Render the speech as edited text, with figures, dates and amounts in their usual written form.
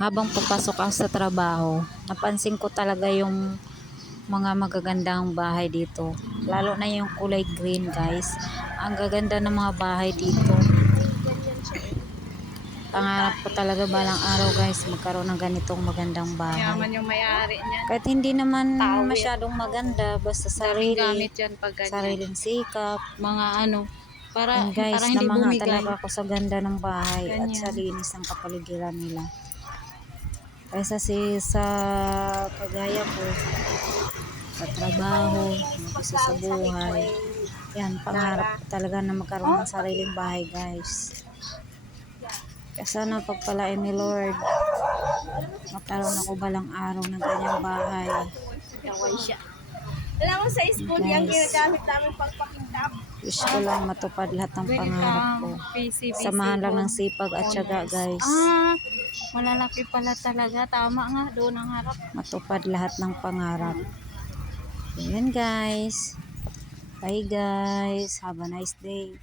Habang papasok ako sa trabaho, napansin ko talaga yung mga magagandang bahay dito. Lalo na yung kulay green, guys. Ang gaganda ng mga bahay dito. Pangarap ko talaga balang araw, guys, magkaroon ng ganitong magandang bahay. Yaman yung may-ari niyan. Kahit hindi naman Tawid. masyadong maganda, basta Daming sarili, gamit yan pag ganyan. sariling sikap. Mga ano, para Guys, hindi namangha bumigay. talaga ako sa ganda ng bahay at Ganyan. sa linis ng kapaligiran nila. Kaysa sa kagaya ko, sa trabaho, mag-isa sa buhay. Yan, pangarap ko talaga na magkaroon ng sariling bahay, guys. Kaya sana pagpalain ni Lord, magkaroon ako balang araw ng ganyang bahay. Yawan siya. Alam mo sa school Guys, yung ginagamit namin pagpakintap. wish ko lang matupad lahat ng pangarap ko. Samahan lang ng sipag at tiyaga, guys. Malalaki pala talaga. Tama nga, doon ang harap. Matupad lahat ng pangarap. Ayan, guys. Bye, guys. Have a nice day.